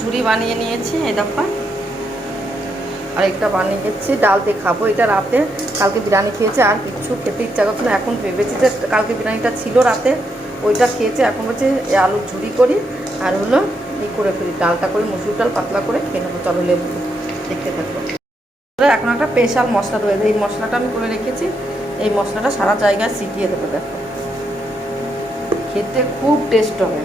ঝুড়ি বানিয়ে নিয়েছি, এই দেখো। আর একটা বানিয়ে গেছি ডাল দিয়ে খাব। এটা রাতে কালকে বিরিয়ানি খেয়েছে, আর কিছু খেতে ইচ্ছা করছে না। এখন ভেবেছি যে কালকে বিরিয়ানিটা ছিল রাতে, ওইটা খেয়েছে। এখন এই আলুর ঝুড়ি করি, আর হলো ই করে ফেলি, ডালটা করে, মুসুর ডাল পাতলা করে খেয়ে নেব। চলো লেবু দেখতে থাকব এখন একটা স্পেশাল মশলা রয়েছে এই মশলাটা আমি করে রেখেছি। এই মশলাটা সারা জায়গায় ছিটিয়ে দেবো, দেখো। খেতে খুব টেস্ট হবে।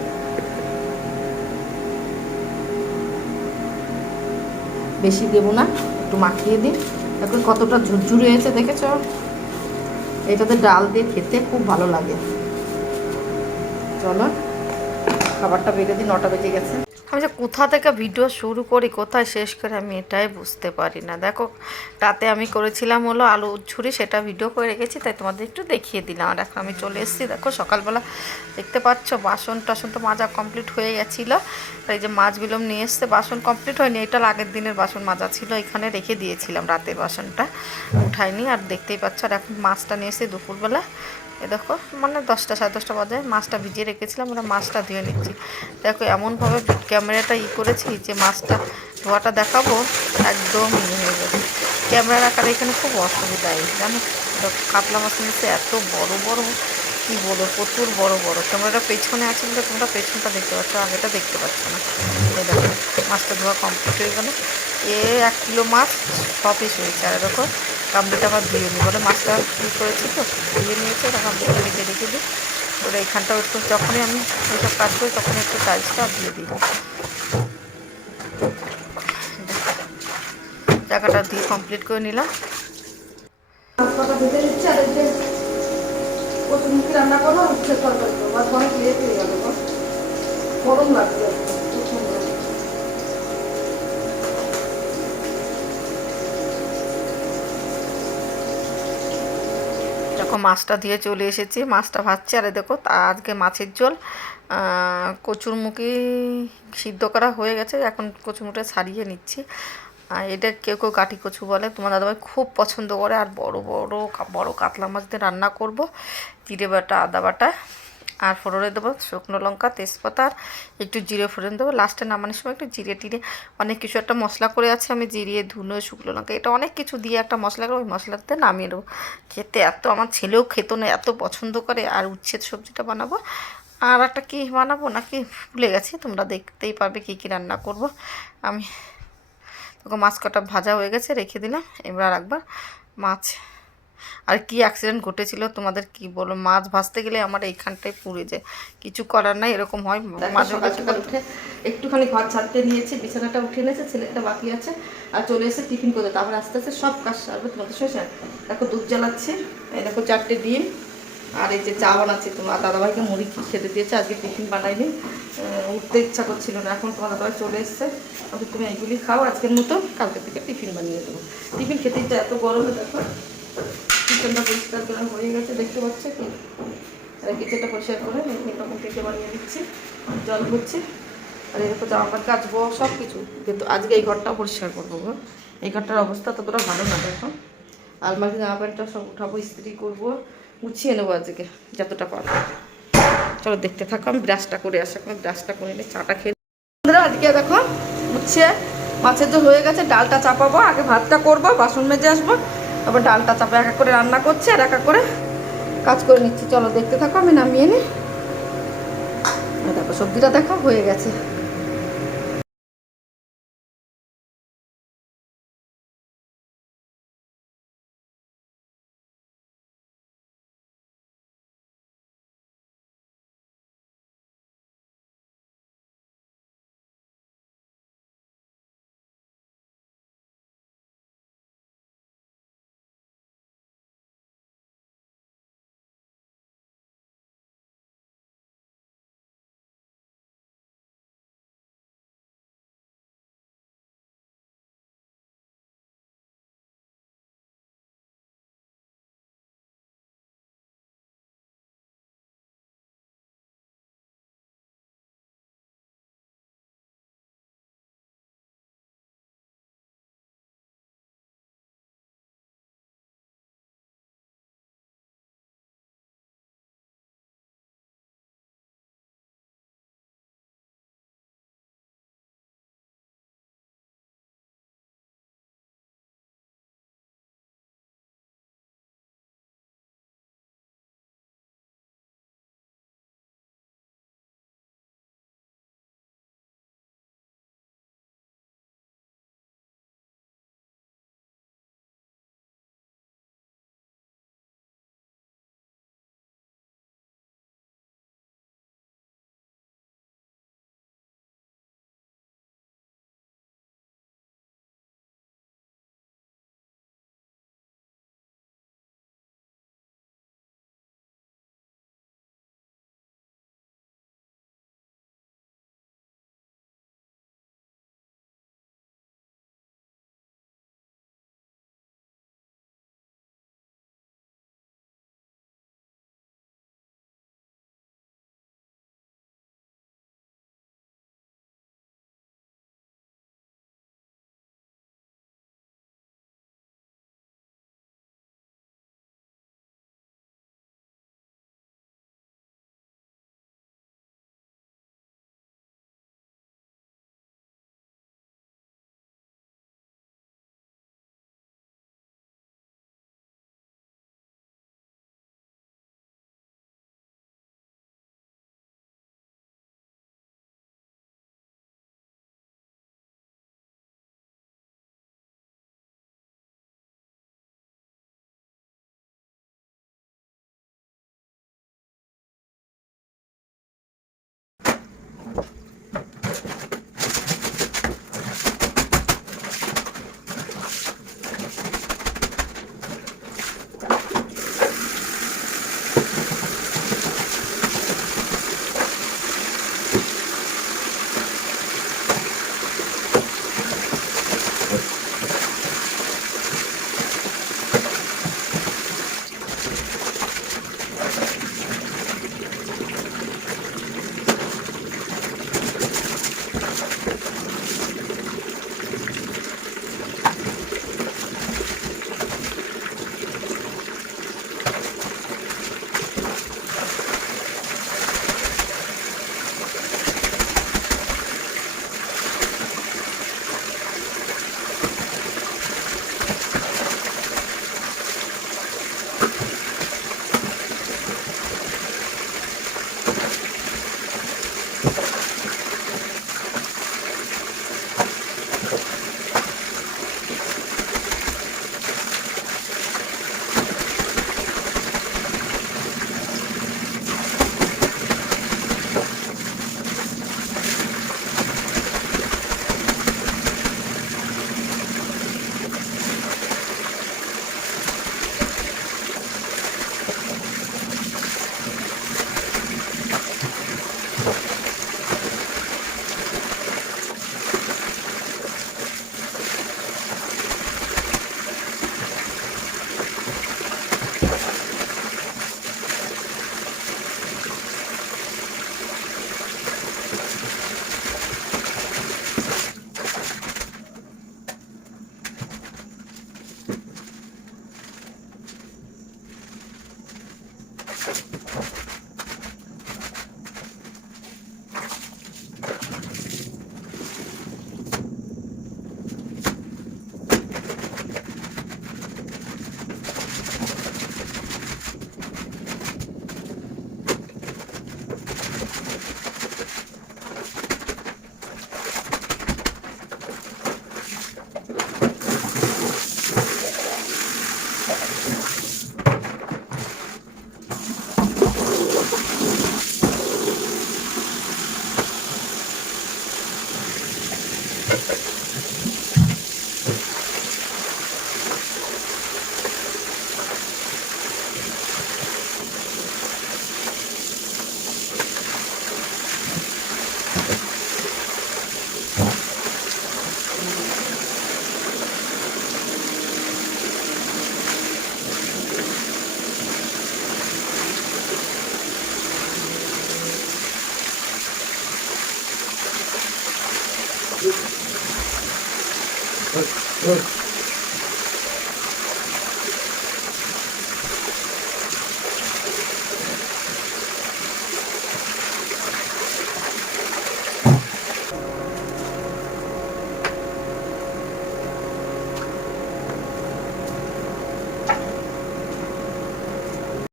বেশি দেবো না, একটু মাখিয়ে দিন। এখন কতটা ঝুরঝুরে হয়েছে, দেখেছ? এটাতে ডাল দিয়ে খেতে খুব ভালো লাগে। চলো, খাবারটা বেড়ে দিন, নটা বেজে গেছে। আমি যে কোথা থেকে ভিডিও শুরু করি, কোথায় শেষ করে আমি এটাই বুঝতে পারি না। দেখো, রাতে আমি করেছিলাম হলো আলু ঝুরি, সেটা ভিডিও করে রেখেছি, তাই তোমাদের একটু দেখিয়ে দিলাম। আর এখন আমি চলে এসেছি, দেখো সকালবেলা দেখতে পাচ্ছ, বাসন টাসন তো মাজা কমপ্লিট হয়ে গেছিল। তাই যে মাছগুলো নিয়ে এসছে, বাসন কমপ্লিট হয়নি, এটা আগের দিনের বাসন মাজা ছিল, এখানে রেখে দিয়েছিলাম রাতের বাসনটা উঠায়নি আর দেখতেই পাচ্ছ, আর এখন মাছটা নিয়ে এসে দুপুরবেলা। এ দেখো মানে দশটা, সাড়ে দশটা বাজে, মাছটা ভিজিয়ে রেখেছিলাম, ওরা মাছটা ধুয়ে নিচ্ছি। দেখো, এমনভাবে ক্যামেরাটা ই করেছি যে মাছটা ধোয়াটা দেখাবো, একদম ইয়ে হয়ে গেছে ক্যামেরা রাখার এখানে খুব অসুবিধা এই, জানো? কাতলা মাছ নিচ্ছে, এত বড় বড়, কী বলো প্রচুর বড় বড়। ক্যামেরাটা পেছনে আছে বলে তোমরা পেছনটা দেখতে পাচ্ছ, আগেটা দেখতে পাচ্ছ না। এ দেখো, মাছটা ধোয়া কমপ্লিট হয়ে গেলো। এ এক কিলো মাছ, ছ পিস হয়েছে, আর দেখো কামড়িটা আবার ধুয়ে নিই বলে মাছটা কী করেছি তো, ধুয়ে নিয়েছে, ওটা কামড়িটা রেখে রেখে দিই। ওটা এইখানটাও একটু, যখনই আমি ওইসব কাজ করি তখন একটু টাইলসটা দিয়ে দিই। জায়গাটা দিয়ে কমপ্লিট করে নিলাম। রান্না গেল গরম লাগছে। দেখো মাছটা দিয়ে চলে এসেছি, মাছটা ভাজছে। আরে দেখো, তা আজকে মাছের ঝোল। কচুরমুখী সিদ্ধ করা হয়ে গেছে, এখন কচুরমুখটা ছাড়িয়ে নিচ্ছি। এটা কেউ কেউ কাঠি কচু বলে, তোমার দাদাভাই খুব পছন্দ করে। আর বড় বড় বড় কাতলা মাছ দিয়ে রান্না করব। জিরে বাটা, আদা বাটা। আর ফোড়নে দেবো শুকনো লঙ্কা, তেজপাতা, আর একটু জিরে ফোড়ন দেবো। লাস্টে নামানোর সময় একটু জিরে টিরে অনেক কিছু একটা মশলা করে আছে, আমি জিরিয়ে ধুনো, শুকনো লঙ্কা, এটা অনেক কিছু দিয়ে একটা মশলা করে ওই মশলাতে নামিয়ে দেবো। খেতে এত, আমার ছেলেও খেত না, এত পছন্দ করে, আর উচ্ছেদ সবজিটা বানাবো। আর একটা কী বানাবো নাকি ভুলে গেছি, তোমরা দেখতেই পারবে কী কী রান্না করব। আমি তোকে মাছ কটা ভাজা হয়ে গেছে, রেখে দিলাম, এবার একবার মাছ। আর কি অ্যাক্সিডেন্ট ঘটেছিল তোমাদের কি বলো? মাছ ভাজতে গেলে আমার এইখানটায় পুড়ে যায়। কিছু করার নাই এরকম হয় মাছ উঠে একটুখানি ঘর ছাড়তে নিয়েছে বিছানাটা উঠে নিয়েছে ছেলেটা বাকি আছে আর চলে এসে টিফিন করতে তারপর আস্তে আস্তে সব কাজ সারবে তোমাদের শেষে দেখো দুধ জ্বালাচ্ছে এই দেখো চারটে ডিম আর এই যে চা বানাচ্ছি তোমার দাদাভাইকে মুড়ি খেতে দিয়েছে আজকে টিফিন বানাইনি উঠতে ইচ্ছা করছিল না এখন তোমার দাদাভাই চলে এসছে। আজকে তুমি এইগুলি খাও আজকের মতো কালকে থেকে টিফিন বানিয়ে দেবো। টিফিন খেতে ইচ্ছা এত গরমে দেখো। কিচেনটা পরিষ্কার করা হয়ে গেছে, দেখতে পাচ্ছ কি? কিচেনটা পরিষ্কার করে এরকম কেটে বানিয়ে দিচ্ছি, জল ভরছি। আর এরকম জামা কাপড়, কাচবো সব কিছু কিন্তু আজকে এই ঘরটাও পরিষ্কার করব গো। এই ঘরটার অবস্থা ততটা ভালো না, দেখো। আলমারি, জামা প্যান্টটা সব উঠাবো, ইস্ত্রি করব, গুছিয়ে নেব আজকে, যতটা পারব। চলো দেখতে থাকো, আমি ব্রাশটা করে আসা আমি ব্রাশটা করে নিই চাটা খেয়ে বন্ধুরা, আজকে দেখো উচ্ছে মাছের তো হয়ে গেছে, ডালটা চাপাবো, আগে ভাতটা করব, বাসন মেজে আসব। তারপর ডালটা চাপা এক এক করে রান্না করছে, আর এক এক করে কাজ করে নিচ্ছি। চলো দেখতে থাকো, আমি নামিয়ে নিই। দেখো সবজিটা দেখো, হয়ে গেছে।